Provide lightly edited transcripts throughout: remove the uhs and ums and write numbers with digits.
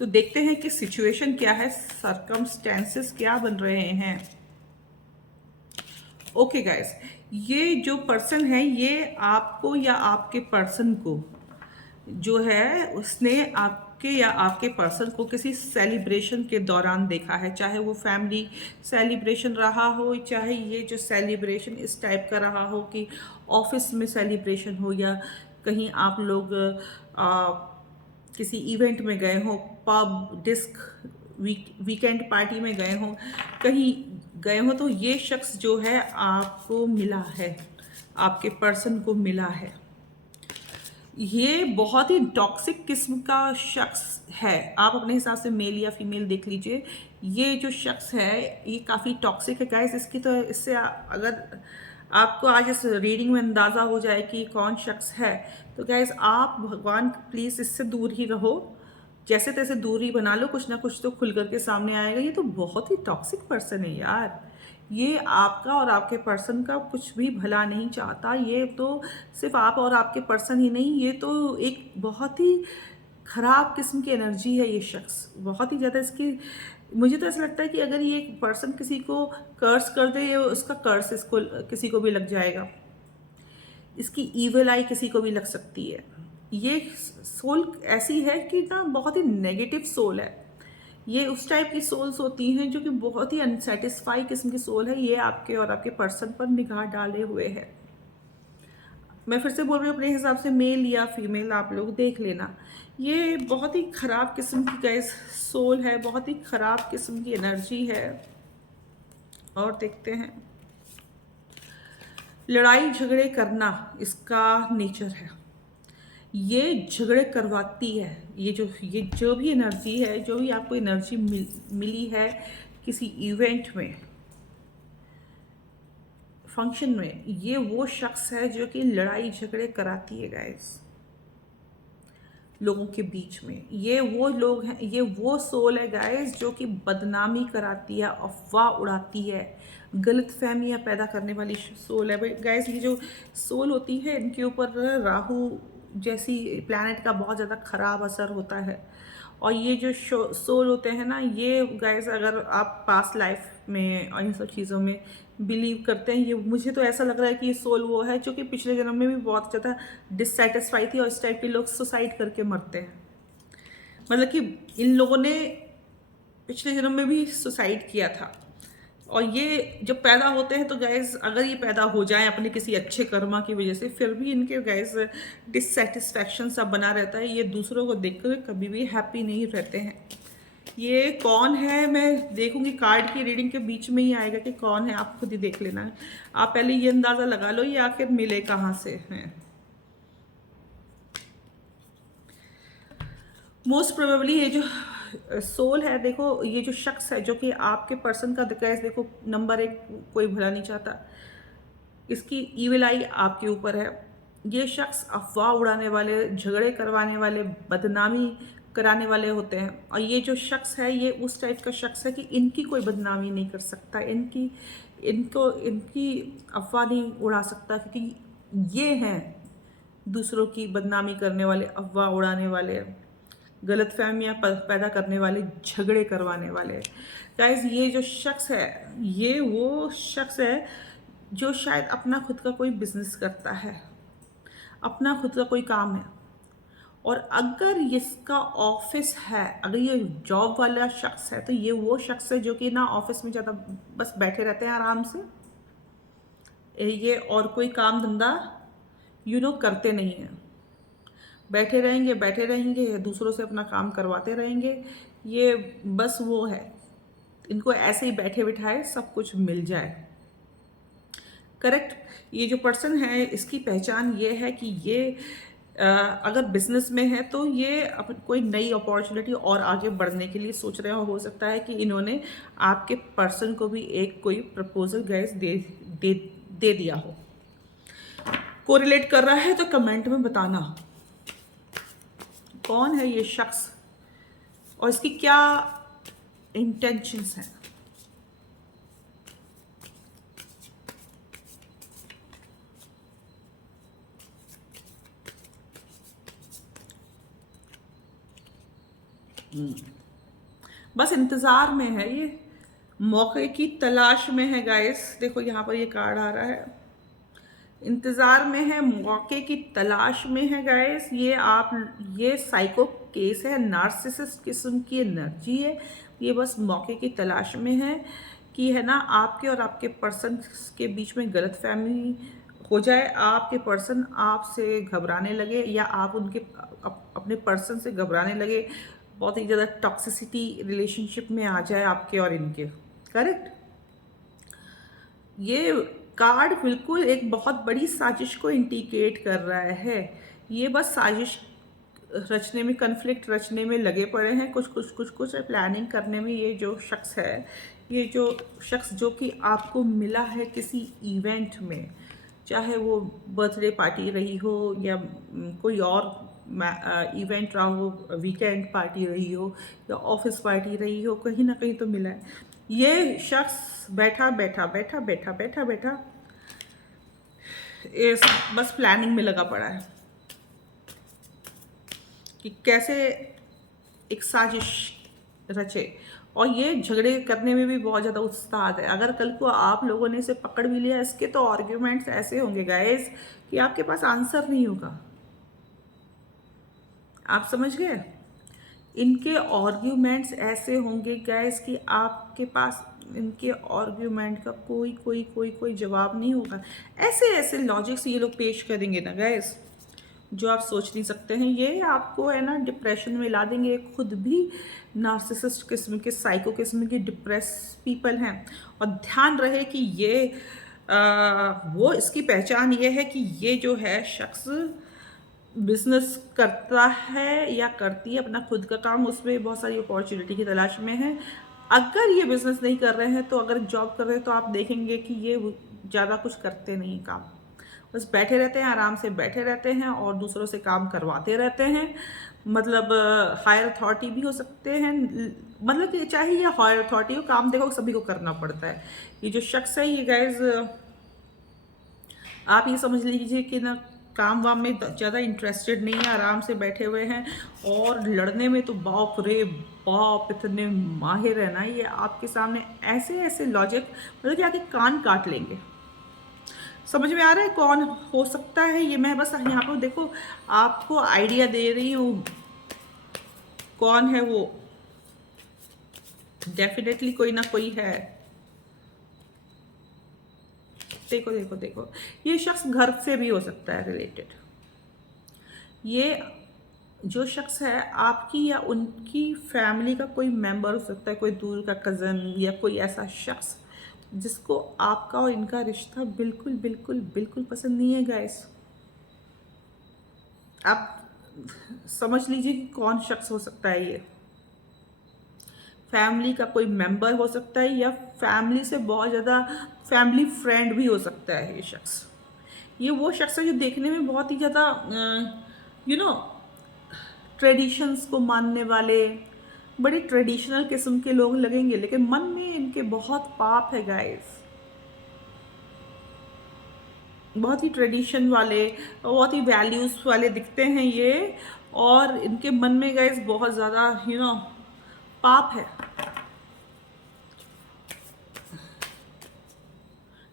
तो देखते हैं कि सिचुएशन क्या है, सर्कमस्टेंसेस क्या बन रहे हैं। ओके गाइस, ये जो पर्सन है ये आपको या आपके पर्सन को जो है उसने आपके या आपके पर्सन को किसी सेलिब्रेशन के दौरान देखा है, चाहे वो फैमिली सेलिब्रेशन रहा हो, चाहे ये जो सेलिब्रेशन इस टाइप का रहा हो कि ऑफिस में सेलिब्रेशन हो, या कहीं आप लोग किसी इवेंट में गए हो, पब डिस्क वीकेंड पार्टी में गए हो, कहीं गए हो, तो ये शख्स जो है आपको मिला है, आपके पर्सन को मिला है। ये बहुत ही टॉक्सिक किस्म का शख्स है, आप अपने हिसाब से मेल या फीमेल देख लीजिए। ये जो शख्स है ये काफ़ी टॉक्सिक है गाइस। इसकी तो इससे अगर आपको आज इस रीडिंग में अंदाज़ा हो जाए कि कौन शख्स है, तो गाइस आप भगवान प्लीज़ इससे दूर ही रहो, जैसे तैसे दूरी बना लो, कुछ ना कुछ तो खुल करके सामने आएगा। ये तो बहुत ही टॉक्सिक पर्सन है यार, ये आपका और आपके पर्सन का कुछ भी भला नहीं चाहता। ये तो सिर्फ आप और आपके पर्सन ही नहीं, ये तो एक बहुत ही खराब किस्म की एनर्जी है। ये शख्स बहुत ही ज़्यादा इसकी, मुझे तो ऐसा लगता है कि अगर ये एक पर्सन किसी को कर्स कर दे, ये उसका कर्स इसको किसी को भी लग जाएगा, इसकी ईविल आई किसी को भी लग सकती है। ये सोल ऐसी है कि ना बहुत ही नेगेटिव सोल है। ये उस टाइप की सोल्स होती हैं जो कि बहुत ही अनसेटिस्फाई किस्म की सोल है। ये आपके और आपके पर्सन पर निगाह डाले हुए है। मैं फिर से बोल रही हूँ, अपने हिसाब से मेल या फीमेल आप लोग देख लेना। ये बहुत ही ख़राब किस्म की गाइस सोल है, बहुत ही ख़राब किस्म की एनर्जी है। और देखते हैं, लड़ाई झगड़े करना इसका नेचर है, ये झगड़े करवाती है। ये जो भी एनर्जी है, जो भी आपको एनर्जी मिली है किसी इवेंट में, फंक्शन में, ये वो शख्स है जो कि लड़ाई झगड़े कराती है गाइस लोगों के बीच में। ये वो लोग हैं, ये वो सोल है गाइस जो कि बदनामी कराती है, अफवाह उड़ाती है, गलत फहमियाँ पैदा करने वाली सोल है गाइस। ये जो सोल होती है इनके ऊपर राहु जैसी प्लैनेट का बहुत ज़्यादा ख़राब असर होता है। और ये जो सोल होते हैं ना, ये गाइस अगर आप पास्ट लाइफ में और इन सब चीज़ों में बिलीव करते हैं, ये मुझे तो ऐसा लग रहा है कि ये सोल वो है जो कि पिछले जन्म में भी बहुत ज़्यादा डिससेटिस्फाई थी, और इस टाइप के लोग सुसाइड करके मरते हैं। मतलब कि इन लोगों ने पिछले जन्म में भी सुसाइड किया था। और ये जब पैदा होते हैं तो गैस अगर ये पैदा हो जाए अपने किसी अच्छे कर्मा की वजह से, फिर भी इनके गैस डिससेटिस्फैक्शन सा बना रहता है। ये दूसरों को देखकर कभी भी हैप्पी नहीं रहते हैं। ये कौन है मैं देखूंगी, कार्ड की रीडिंग के बीच में ही आएगा कि कौन है, आप खुद ही देख लेना है। आप पहले ये अंदाज़ा लगा लो ये आखिर मिले कहाँ से हैं। मोस्ट प्रोबेबली ये जो सोल है, देखो ये जो शख्स है जो कि आपके पर्सन का गैस, देखो नंबर 1 कोई भला नहीं चाहता, इसकी ईविल आई आपके ऊपर है। ये शख्स अफवाह उड़ाने वाले, झगड़े करवाने वाले, बदनामी कराने वाले होते हैं। और ये जो शख्स है ये उस टाइप का शख्स है कि इनकी कोई बदनामी नहीं कर सकता, इनकी अफवाह नहीं उड़ा सकता, क्योंकि ये हैं दूसरों की बदनामी करने वाले, अफवाह उड़ाने वाले, गलतफहमियां पैदा करने वाले, झगड़े करवाने वाले। गाइस ये जो शख्स है ये वो शख्स है जो शायद अपना खुद का कोई बिजनेस करता है, अपना खुद का कोई काम है। और अगर इसका ऑफिस है, अगर ये जॉब वाला शख्स है, तो ये वो शख्स है जो कि ना ऑफिस में ज़्यादा बस बैठे रहते हैं आराम से, ये और कोई काम धंधा करते नहीं हैं, बैठे रहेंगे, दूसरों से अपना काम करवाते रहेंगे। ये बस वो है, इनको ऐसे ही बैठे बिठाए सब कुछ मिल जाए। करेक्ट। ये जो पर्सन है इसकी पहचान ये है कि ये अगर बिजनेस में है तो ये कोई नई अपॉर्चुनिटी और आगे बढ़ने के लिए सोच रहे हो सकता है कि इन्होंने आपके पर्सन को भी एक कोई प्रपोजल गैस दे दे दिया हो। कोरिलेट कर रहा है तो कमेंट में बताना कौन है ये शख्स और इसकी क्या इंटेंशंस हैं। बस इंतज़ार में है ये, मौके की तलाश में है गाइस। देखो यहाँ पर ये कार्ड आ रहा है, इंतज़ार में है, मौके की तलाश में है गाइस। ये साइको केस है, नार्सिसिस्ट किस्म की एनर्जी है। ये बस मौके की तलाश में है कि है ना, आपके और आपके पर्सन के बीच में गलतफहमी हो जाए, आपके पर्सन आपसे घबराने लगे या आप अपने पर्सन से घबराने लगे, बहुत ही ज़्यादा टॉक्सिसिटी रिलेशनशिप में आ जाए आपके और इनके। करेक्ट। ये कार्ड बिल्कुल एक बहुत बड़ी साजिश को इंडिकेट कर रहा है। ये बस साजिश रचने में, कन्फ्लिक्ट रचने में लगे पड़े हैं, कुछ प्लानिंग करने में। ये जो शख्स है, ये जो शख्स जो कि आपको मिला है किसी इवेंट में, चाहे वो बर्थडे पार्टी रही हो या कोई और इवेंट रहा हो, वीकेंड पार्टी रही हो या ऑफिस पार्टी रही हो, कहीं ना कहीं तो मिला है। ये शख्स बैठा बैठा बैठा बैठा बैठा बैठा इस बस प्लानिंग में लगा पड़ा है कि कैसे एक साजिश रचे, और ये झगड़े करने में भी बहुत ज़्यादा उस्ताद है। अगर कल को आप लोगों ने इसे पकड़ भी लिया, इसके तो आर्ग्यूमेंट्स ऐसे होंगे गाइस कि आपके पास आंसर नहीं होगा। आप समझ गए? इनके आर्ग्यूमेंट्स ऐसे होंगे गाइस कि आपके पास इनके आर्ग्यूमेंट का कोई जवाब नहीं होगा। ऐसे ऐसे लॉजिक्स ये लोग पेश करेंगे ना गाइस, जो आप सोच नहीं सकते हैं। ये आपको है ना डिप्रेशन में ला देंगे। खुद भी नार्सिसिस्ट किस्म के, साइको किस्म के डिप्रेस पीपल हैं। और ध्यान रहे कि ये वो इसकी पहचान ये है कि ये जो है शख्स बिजनेस करता है या करती है अपना खुद का काम, उसमें बहुत सारी अपॉर्चुनिटी की तलाश में है। अगर ये बिजनेस नहीं कर रहे हैं तो, अगर जॉब कर रहे हैं तो आप देखेंगे कि ये ज़्यादा कुछ करते नहीं काम, बस बैठे रहते हैं, आराम से बैठे रहते हैं और दूसरों से काम करवाते रहते हैं। मतलब हायर अथॉरिटी भी हो सकते हैं, मतलब कि चाहे ये हायर अथॉरिटी हो, काम देखो सभी को करना पड़ता है। ये जो शख्स है, ये गाइज आप ये समझ लीजिए कि ना काम वाम में ज़्यादा इंटरेस्टेड नहीं है, आराम से बैठे हुए हैं। और लड़ने में तो बाप रे बाप इतने माहिर है ना ये, आपके सामने ऐसे ऐसे लॉजिक, मतलब कि आके कान काट लेंगे। समझ में आ रहा है कौन हो सकता है ये? मैं बस यहाँ पर देखो आपको आइडिया दे रही हूँ कौन है वो। डेफिनेटली कोई ना कोई है। देखो देखो देखो, ये शख्स घर से भी हो सकता है रिलेटेड। ये जो शख्स है आपकी या उनकी फैमिली का कोई मेंबर हो सकता है, कोई दूर का कज़न या कोई ऐसा शख्स जिसको आपका और इनका रिश्ता बिल्कुल बिल्कुल बिल्कुल पसंद नहीं है गाइस। आप समझ लीजिए कि कौन शख्स हो सकता है ये। फैमिली का कोई मेंबर हो सकता है या फैमिली से बहुत ज़्यादा फैमिली फ्रेंड भी हो सकता है ये शख्स। ये वो शख्स है जो देखने में बहुत ही ज़्यादा ट्रेडिशंस को मानने वाले, बड़े ट्रेडिशनल किस्म के लोग लगेंगे, लेकिन मन में इनके बहुत पाप है गाइस। बहुत ही ट्रेडिशन वाले, बहुत ही वैल्यूज़ वाले दिखते हैं ये, और इनके मन में गाइस बहुत ज़्यादा पाप है।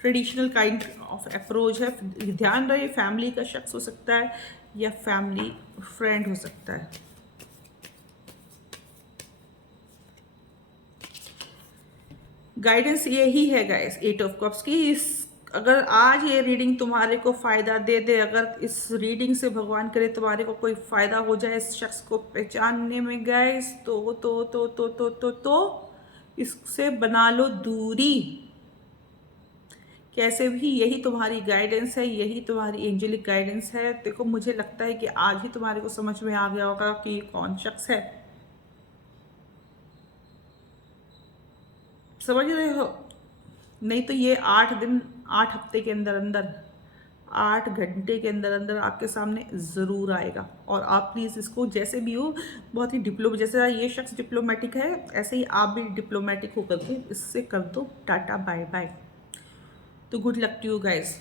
ट्रेडिशनल काइंड ऑफ अप्रोच है। ध्यान रहे, फैमिली का शख्स हो सकता है या फैमिली फ्रेंड हो सकता है। गाइडेंस यही है गाइस 8 ऑफ कप्स की। अगर आज ये रीडिंग तुम्हारे को फ़ायदा दे दे, अगर इस रीडिंग से भगवान करे तुम्हारे को कोई फ़ायदा हो जाए इस शख्स को पहचानने में गाइस, तो इससे बना लो दूरी। कैसे भी यही तुम्हारी गाइडेंस है, यही तुम्हारी एंजेलिक गाइडेंस है। देखो मुझे लगता है कि आज ही तुम्हारे को समझ में आ गया होगा कि ये कौन शख्स है। समझ रहे हो? नहीं तो ये 8 दिन, 8 हफ्ते के अंदर अंदर, 8 घंटे के अंदर अंदर आपके सामने ज़रूर आएगा। और आप प्लीज़ इसको जैसे भी हो, बहुत ही जैसे ये शख्स डिप्लोमेटिक है, ऐसे ही आप भी डिप्लोमेटिक होकर के इससे कर दो टाटा बाय बाय। तो good luck to you guys.